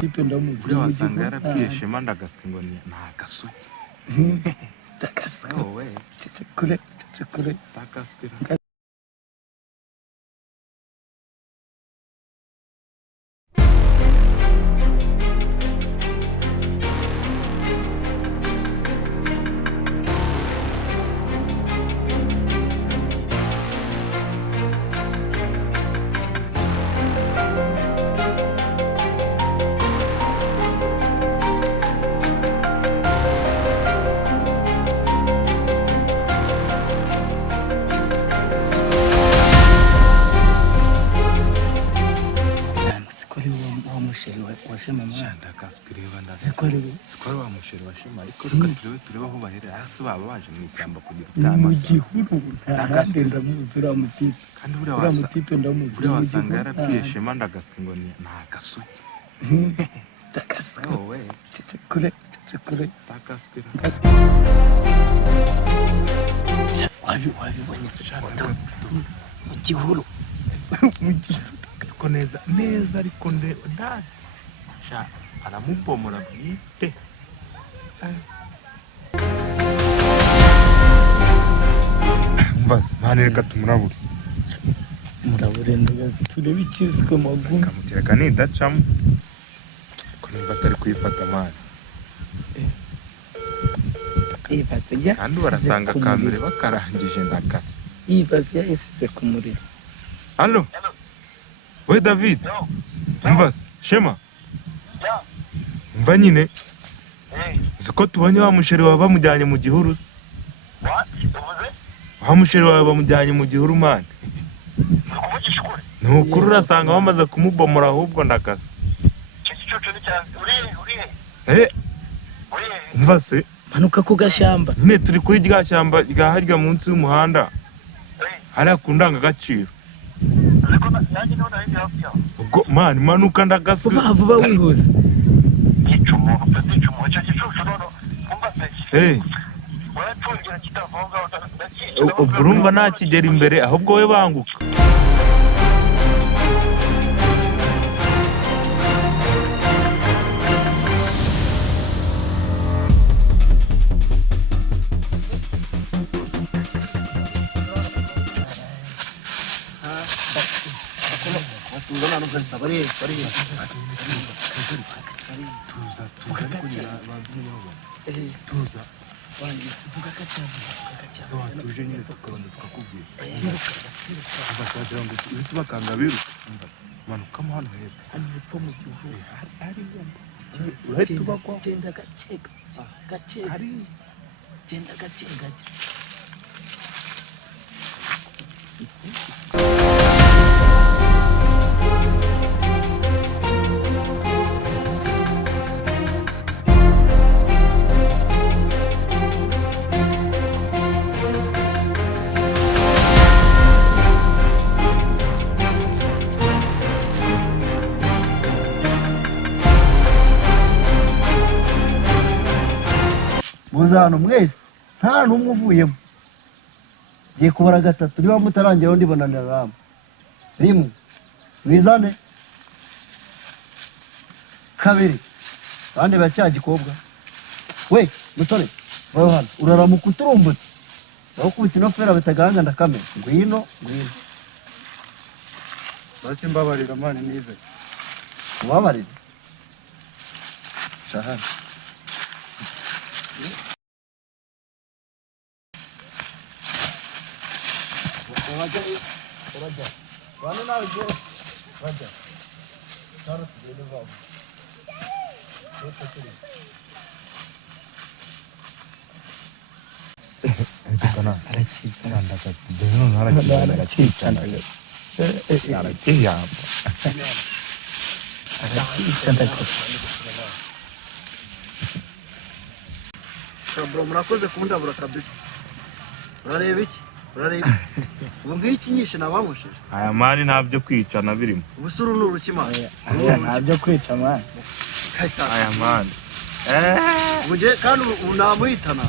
tipe ndamuzi uriya wasanga yarabwiye Shema ndagaswe ngo ni nagasuki ndagaswe wowe kure ndagaswe Shema shanda kasukireba sikore wa musheri wa Shema ariko tureba aho baherera hasi baba baje mu ishyamba kugira utama mu gihuru nahandi ndamuzura mutipe kandi uriya mutipe ndamuzi uriya wasanga yarabwiye Shema ndagaswe ngo ni nagasuki ndagaswe wowe kure ndagaswe wabibonye se mu gihuru siko neza ariko ndeba aramubomora bwite mbaza mane reka tumurabure ndaga turebe ikizwe magumi kamutira kanidacamo ko nimba atari kuyifata mane yibatse ya kandi barasanga kamere bakarangije ndakase yibatse yasize ku muriro. Allo we David mbaza Shema mva nyine ziko tubonye wa musheri wawe bamujyanye mu gihuru wa musheri wawe bamujyanye mu gihuru mane nukuri urasanga bamaze kumubomora ahubwo ndakaza mva se manuka ku gashyamba nyine turi kuri rya shyamba rya harya munsi y'umuhanda hariya ku ndangagaciro ubwo mani manuka ndagaswe vuba wihuse ubwo urumva ntakigera imbere ahubwo we banguka tuza vuga cyane tuje nyine tukaronda tukakubwira ngo tubakanga biruka manukamo hano heza hano hepfo mu gihugu hari urahita tubakwa genda gake genda gake muzano mwese nta numwe uvuyemo giye kubara gatatu niba mutarangira undi bonanira rama rimwe wizane kabiri kandi bacya gikobwa we mutore vayo hano uraramuka uturumbutse aho kubita ino fera bitaganga ndakamera ngwino basi mbabarira mane nize ubabarira shahana Raja. Wana nawe je? Raja. Sara tugende babo. Kana arachitana ndakati deno arachitana arachiyamba Bro murakoze kundabura kabisa. Urareba iki? Urareba ubu ikinyishe nabamushije aya mari ntabyo kwicana birimo ubusuru n'urukimana ntabyo kwica mani aya mari uje kandi unamuhitana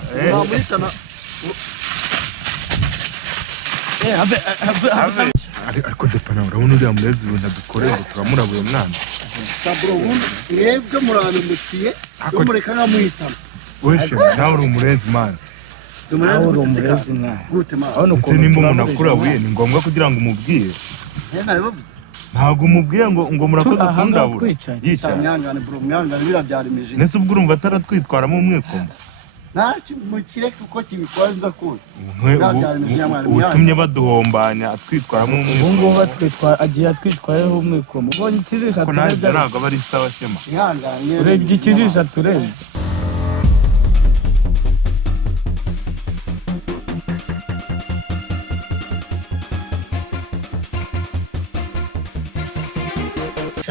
ariko depana urabona uriya murezi ibintu adukorera ngo turamurabuye mwana Sabro ubundi mwebwe murabimukiye yo mureka nkamwitama weshe nawe uri umurezi man dumurezi umurezi mwana gute man abona ese nimba umuntu akura wiye ni ngombwa kugira ngo umubwire nabivuze ntabwo umubwiye ngo murakoze kundabura yica myangane bro myangane birabyarimeje nese ubwo urumva ataratwitwaramo umwikomo ntacyo mukire kuko kibikwanza kose utumye baduhombanya atwitwaramo umwikomo ubungubu batwitwara agiye atwitwayeho umwikomo ubonye ikijisha turebye ntabwo aba ari sawa shema urebye ikijisha turebye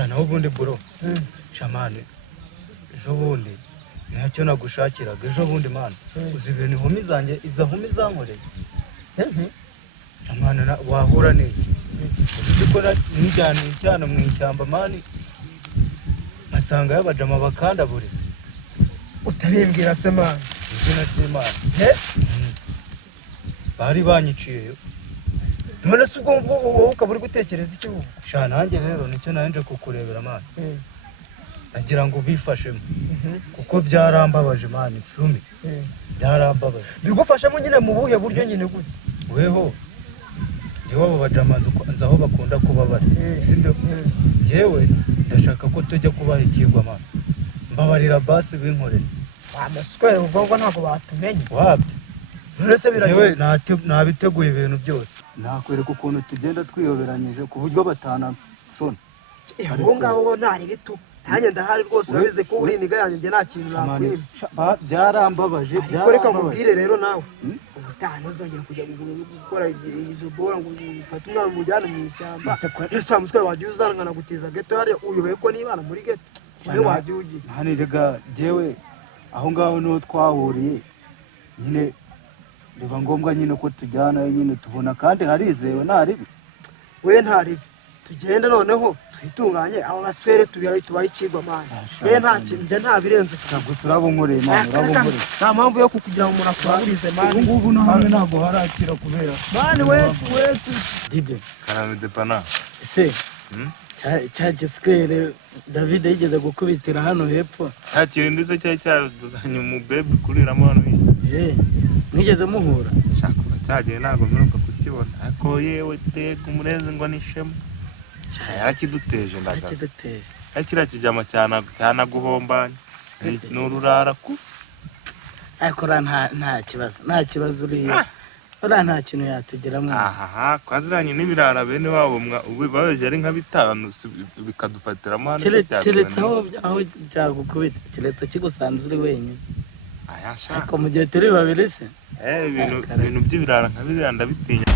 naho ubundi bro shamane ejo bundi ntacyo nagushakiraga ejo bundi mana uzi ibintu inkumi zanjye iza nkumi zankoreye shamane wahura n'iki uzi ko nijyaniye icyana mu ishyamba mani nkasanga y'abajama bakandaburiza utabimbwira se mani izina ry'Imana bari banyiciyeyo none se ubwo wowe ukaba uri gutekereza iki ubu sha nanjye rero nicyo naje kukurebera mani nagira ngo bifashemo kuko byarambabaje mani icumi byarambabaje bigufashamo nyine mu buhe buryo nyine gute weho njyewe abo bajama nzi aho bakunda kuba bari njyewe ndashaka ko tujya kubaha ikigwa mani mbabarira basi binkorere amaswere ubwo ntabwo batumenye wabyo none se njyewe nabiteguye ibintu byose nakwereka ukuntu tugenda twiyoberanyije ku buryo batanashona aho ngaho ntari bito nanjye ndahari rwose urabizi ko uri iniga yanjye njye nta kintu nakwima byarambabaje ariko reka nkubwire rero nawe ubutaha ntuzongere kujya gukora izo bora ngo ufate umwana umujyane mu ishyamba ese wa muswere wagiye uzana gutiza geto hariya uyoboye ko nibana muri geto wowe wagiye ugiye hano rega njyewe aho ngaho niho twahuriye nyine biba ngombwa nyine ko tujyanayo nyine tubona kandi harizewe ntaribi we ntaribi tugende noneho twitunganye abo baswere tubaye ikigwa mani ye nta kintu njye nta birenze gusa urabunkoreye mani urabunkoreye nta mpamvu yo kugira ngo umuntu akuraburize mani ubu ngubu nawe ntabwo harakira kubera mani we dide karame depana ese cya giswere David yigeze gukubitira hano hepfo nta kintu se cyari cyaduzanye mu baby kuriramo hano mwigeze muhura shaka cyagiye ntabwo mperuka kukibona ariko yewe tega umurezi ngo nishema yarakiduteje ndagaza kiriya kijama cyanaguhombanya ni ururara ku ariko nta kibazo uriya uriya nta kintu yatugeramo ahaha twaziranye n'ibirara bene wabo babeje ari nka bitanu bikadufatiramo hano keretse aho byagukubita keretse kigusanze uri wenyine ariko mu gihe turi babiri se ibintu by'ibirara nka biriya ndabitinya